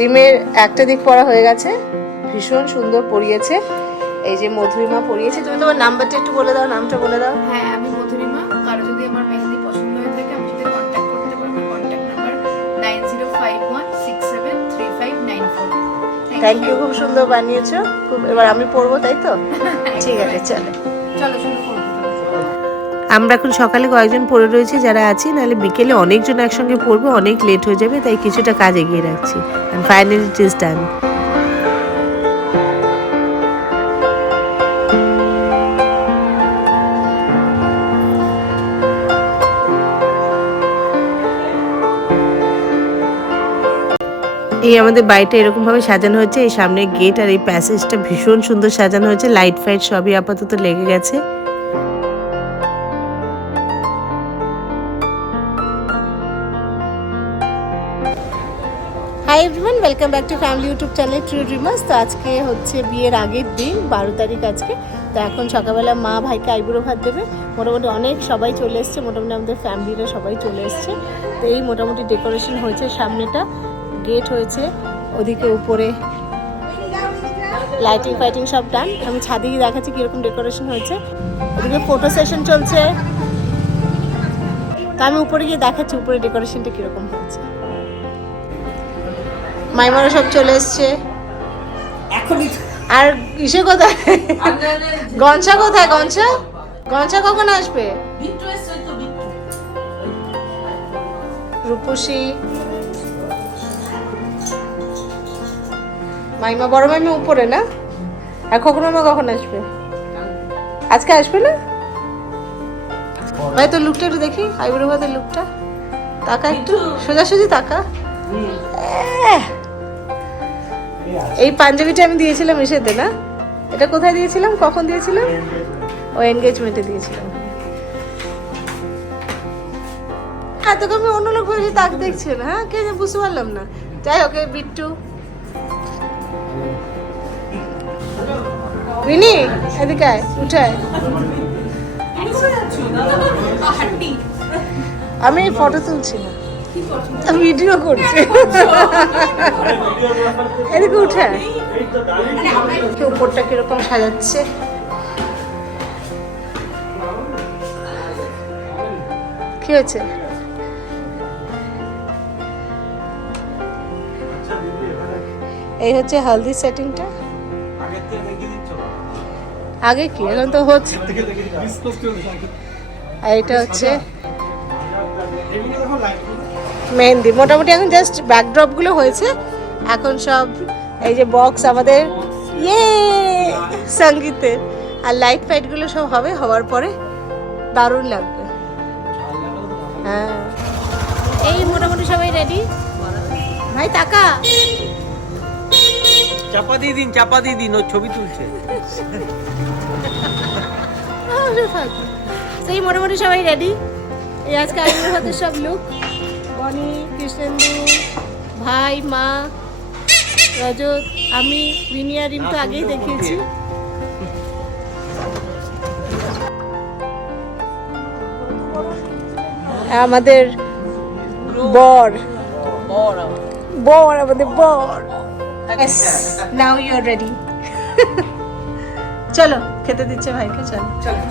রিমের একটা দিক পরা হয়ে গেছে, ভীষণ সুন্দর পরিয়েছে। এই যে মধুরিমা পরিয়েছে। তুমি তোমার নাম্বারটা একটু বলে দাও, নামটা বলে দাও। হ্যাঁ, আমি মধুরিমা। কারো যদি আমার মেহেদি পছন্দ হয়ে থাকে আমি যদি কন্ট্যাক্ট করতে পারবো। Contact number 9051673594। থ্যাংক ইউ, খুব সুন্দর বানিয়েছো। খুব, এবার আমি পরবো তাই তো? ঠিক আছে, চলো চলো শুরু করবো। আমরা এখন সকালে কয়েকজন পড়ে রয়েছি যারা আছি, নাহলে বিকেলে অনেকজন একসঙ্গে পড়বে, অনেক লেট হয়ে যাবে, তাই কিছুটা কাজ এগিয়ে রাখছি। And finally it is done. এই আমাদের বাড়িটা এরকম ভাবে সাজানো হয়েছে। এই সামনে গেট আর এই প্যাসেজটা ভীষণ সুন্দর সাজানো হয়েছে। লাইট ফাইট সবই আপাতত লেগে গেছে। Hi everyone, welcome back to family YouTube channel true dreamers. তো আজকে হচ্ছে বিয়ের আগের দিন, 12 তারিখ আজকে। তো এখন সকালবেলা মা ভাইকে আইবুড়ো ভাত দেবে। মোটামুটি অনেক সবাই চলে এসছে, মোটামুটি আমাদের ফ্যামিলিরা সবাই চলে এসছে। তো এই মোটামুটি ডেকোরেশন হয়েছে, সামনেটা গেট হয়েছে, ওদিকে উপরে লাইটিং ফাইটিং সব ডান। আমি ছাদে গিয়ে দেখাচ্ছি কীরকম ডেকোরেশন হয়েছে। ওদিকে ফটো সেশন চলছে, তো আমি উপরে গিয়ে দেখাচ্ছি উপরে ডেকোরেশনটা কীরকম হয়েছে। মাইমারা সব চলে এসছে। আর ইসে কোথায়? গনসা কোথায়? গনসা গনসা কখন আসবে? রূপসী, মাইমা, বড় মাইমা উপরে না? আর খোকন মামা কখন আসবে? আজকে আসবে না? ভাই তো লুকটা একটু দেখি, আইবুড়ো ভাতের লুকটা। তাকা একটু, সোজাসুজি তাকা। এই পাঞ্জাবিটা আমি দিয়েছিলাম এসেতে না? এটা কোথায় দিয়েছিলাম, কখন দিয়েছিলাম? ও এনগেজমেন্টে দিয়েছিলাম। হ্যাঁ, তোকে আমি অন্য লোক বলেছি, তাক দেখছি না। হ্যাঁ, কে বুঝতে পারলাম না। যাই হোক, বিট্টু, বিনি এদিকে আয়, উঠায়। আমি ফটো তুলছি না, আমি ভিডিও করছি। এদিকে উঠে উপরটা কিরকম সাজাচ্ছে। কি হয়েছে? এই হচ্ছে হলদি সেটিংটা। আগে কি, এখন তো হচ্ছে। আর এটা হচ্ছে মেহেন্দি। মোটামুটি এখন জাস্ট ব্যাকড্রপ গুলো হয়েছে, এখন সব এই যে বক্স আমাদের ইয়ে সঙ্গীতের আর লাইট ফাইট গুলো সব হবে, হওয়ার পরে দারুণ লাগবে। হ্যাঁ, এই মোটামুটি সবাই রেডি। ভাই তাকা, চাপা দিয়ে দিন, চাপা দিয়ে দিন, ও ছবি তুলছে। সেই মোটামুটি সবাই রেডি। এই আজকে আইবুড়ো ভাতের সব লুক। বনি, কৃষ্ণেন্দু, ভাই, মা, রজত, আমি, বিনিয়া, রিম তো আগেই দেখিয়েছি। আমাদের বর, বর আমাদের বর। Yes, now you are ready. চলো, খেতে দিচ্ছে ভাইকে, চলো চলো।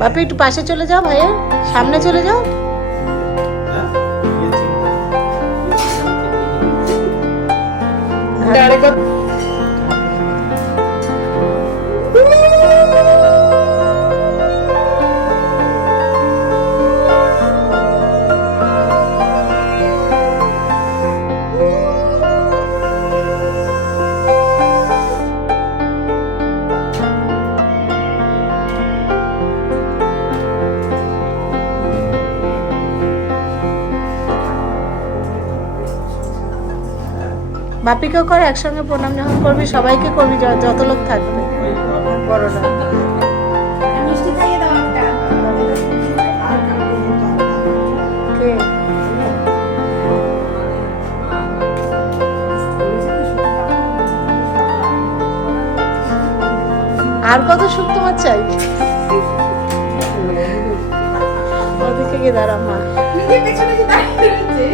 বাপি একটু পাশে চলে যাও, ভাইয়ের সামনে চলে যাও। বাপিকেও কর, একসঙ্গে প্রণাম যখন করবি সবাইকে করবি, যত লোক থাকবে বড়রা। মিষ্টি খাইয়ে দাও একটা। কে? আর কত সুখ তোমার চাই? ওদিকে গিয়ে দাঁড়া মা। নিজের পেছনে যে দাঁড়িয়ে রয়েছে।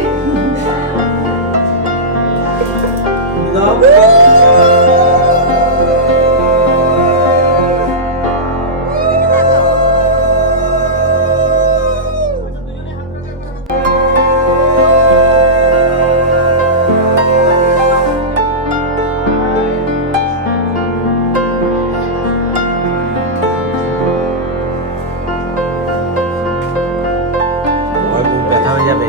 ব্যথা হয়ে যাবে।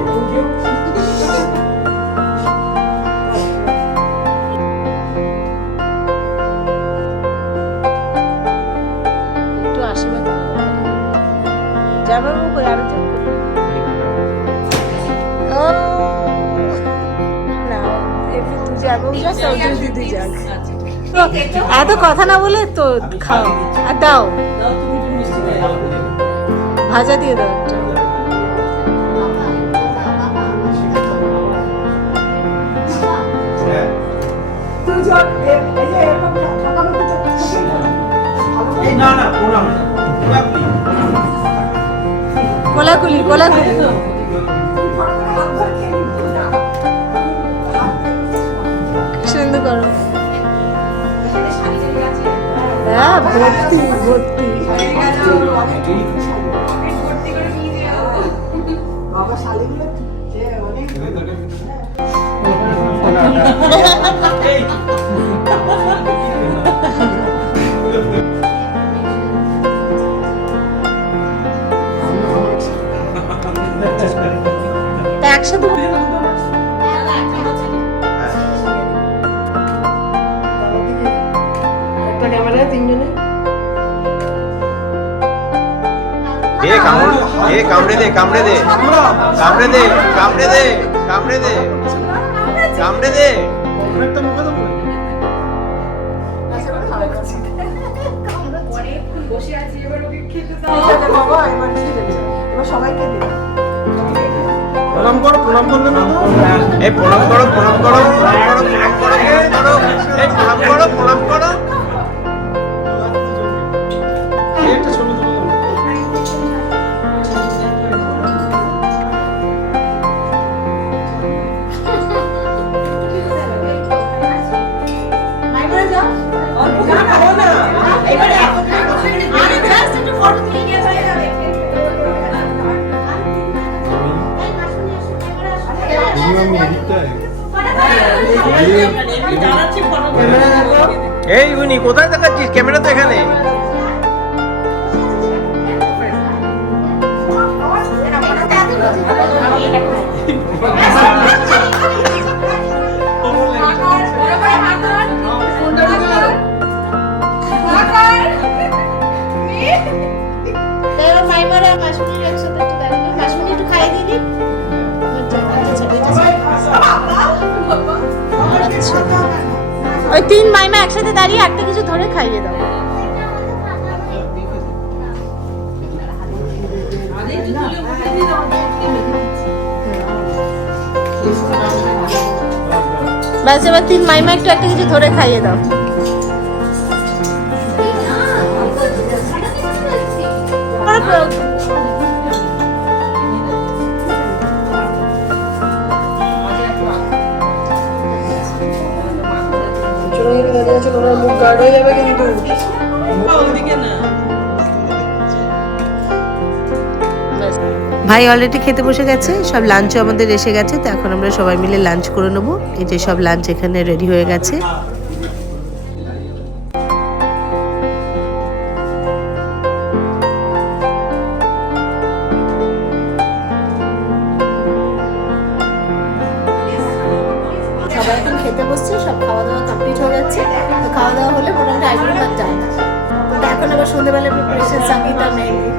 একটু আশীর্বাদ যাবে করে আরেকজন ও না, এমনি তুই যাবো যাক, ওই দিদি যাক। এত কথা না বলে তো খাও আর দাও, ভাজা দিয়ে দাও একটা। কোলাকুলি কোলাকুলি। সুন্দর করো। হ্যাঁ ভর্তি ভর্তি। তা একসাথে কামড়ে দে কামড়ে দে কামড়ে দে কামড়ে দে কামড়ে দে কামড়ে দে। বসে আছি, এবার ওকে খেতে দাও। প্রণাম করো প্রণাম করলে না এই প্রণাম করো প্রণাম করো প্রণাম করো প্রণাম করো এই প্রণাম করো প্রণাম করো। এই উনি কোথায় দেখাচ্ছিস? ক্যামেরা তো এখানে। ওই তিন মাইমা একসাথে দাঁড়িয়ে একটা কিছু ধরে খাইয়ে দাও। ব্যাস এবার তিন মাইমা একটু একটা কিছু ধরে খাইয়ে দাও। মুখ গার্ড হয়ে যাবে কিন্তু। ভাই অলরেডি খেতে বসে গেছে, সব লাঞ্চও আমাদের এসে গেছে, তো এখন আমরা সবাই মিলে লাঞ্চ করে নেবো। এই যে সব লাঞ্চ এখানে রেডি হয়ে গেছে। সবাই এখন খেতে বসছে, সব খাওয়া দাওয়া কমপ্লিট হয়ে যাচ্ছে। তো খাওয়া দাওয়া হলে মোটামুটি আইটেম ভাত যায় না। তো এখন আবার সন্ধ্যেবেলা প্রিপারেশন, সঙ্গীতা মেহেন্দি।